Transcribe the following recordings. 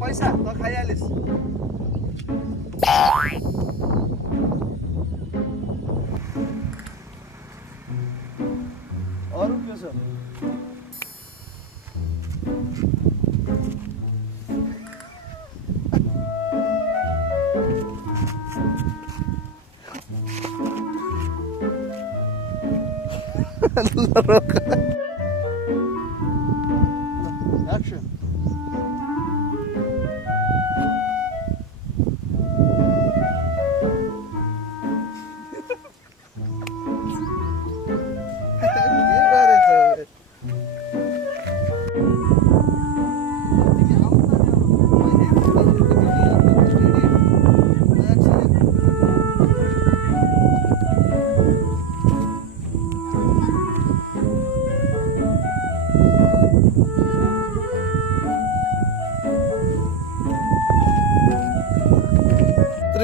पैसा त खाइहालिस् अरू के छ Action.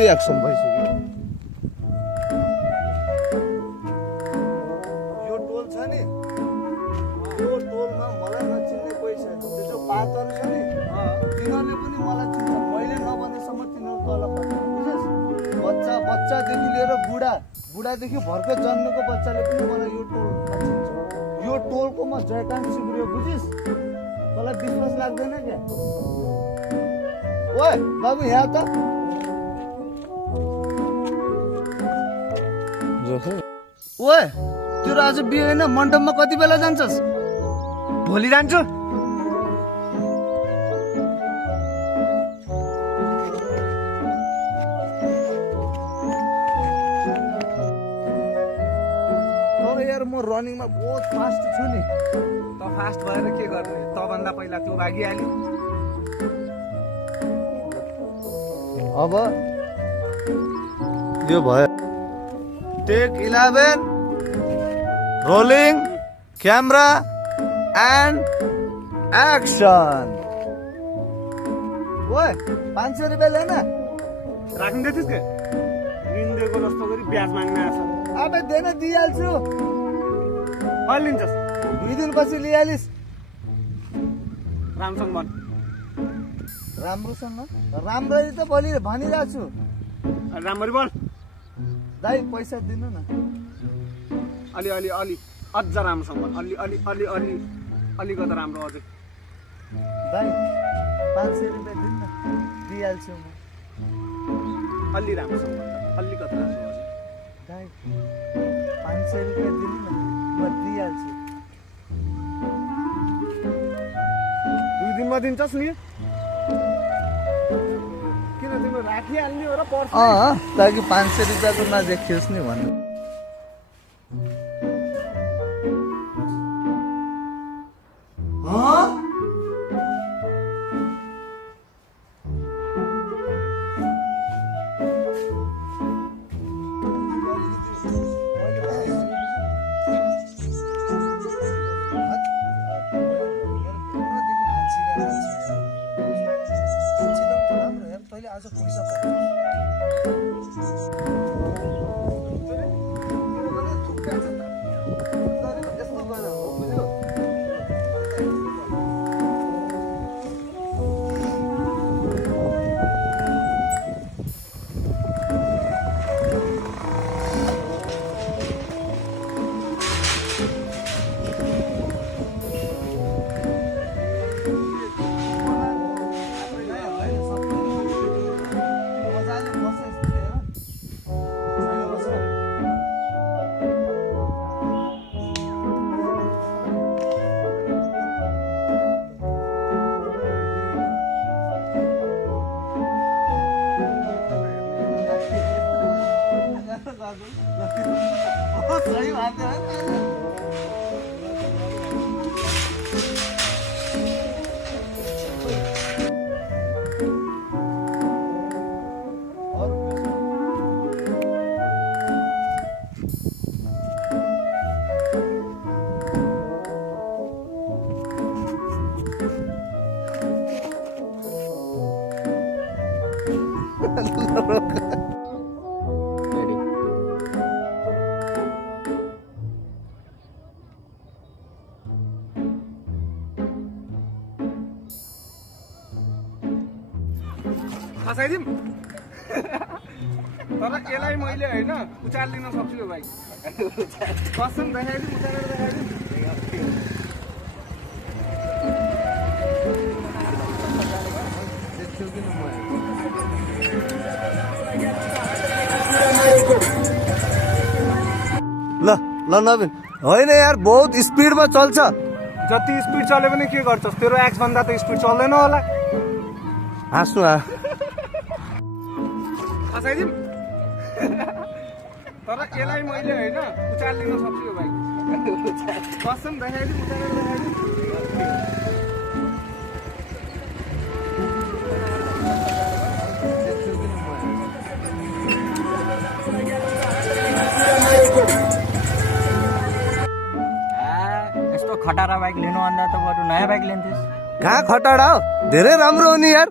एक्सन भइसक्यो यो टोल छ नि यो टोलमा मलाई नचिन्ने पैसा त्यो जो पातहरू छ नि तिनीहरूले पनि मलाई चिन्छ मैले नभनेसम्म तिनीहरू तल पर्छ बुझेस् बच्चादेखि लिएर बुढादेखि भर्खर जन्मेको बच्चाले पनि मलाई यो टोल चिन्छ यो टोलको म जयकान्त सिग्रियो बुझिस् तँलाई विश्वास लाग्दैन क्या ओए बाबु यहाँ त ओए तेरो आज बिहे होइन मण्डपमा कति बेला जान्छस् भोलि जान्छु तर यार म रनिङमा बहुत फास्ट छु नि त फास्ट भएर के गर्ने तभन्दा पहिला त्यो भागिहाल्यो अब यो भयो Take 11 rolling camera and action. ओए 500 रुपैयाँ लेन राख्दै थिस् के ऋण दिएको जस्तो गरी ब्याज माग्न आछ अबे देन दिइहाल्छु अहिले लिन्छस् 2 दिनपछि लिइहालिस् रामसँग भन राम्रोसँग राम्ररी त भोलि भनिरहेको छु राम्ररी बोल दाइ पैसा दिनु न अलि अझ राम्रोसँग भन अलि गर्दा राम्रो अझै दाइ 500 रुपैयाँ दिनु न दिइहाल्छु म अलि राम्रोसँग भन अलि गर्दा राम्रो अझै दाइ 500 रुपैयाँ दिनु न म दिइहाल्छु 2 दिनमा दिन्छस् नि किन तिम्रो राखिहाल्ने हो र पर्छ ताकि 500 रुपैयाँको नदेखियोस् नि भन्नु आज पैसा खसाइदिउँ तर यसलाई मैले होइन उचालिदिन सक्छु यो बाइक कसम देखाइदिउँ उचालेर देखाइदिउँ देख्छौ किन म ल ल नवीन होइन यार बहुत स्पिडमा चल्छ जति स्पिड चले पनि के गर्छस् तेरो एक्स भन्दा त स्पिड चल्दैन होला हाँस्नु खसाइदिउँ तर यसलाई मैले होइन उचालिदिन सक्छु यो बाइक कसम देखाइदिउँ उचालेर देखाइदिउँ देख्छौ किन म यस्तो खटारा बाइक लिनु भन्दा त बरु नयाँ बाइक लिन्थ्यस् कहाँ खटाडा हो धेरै राम्रो हो नि यार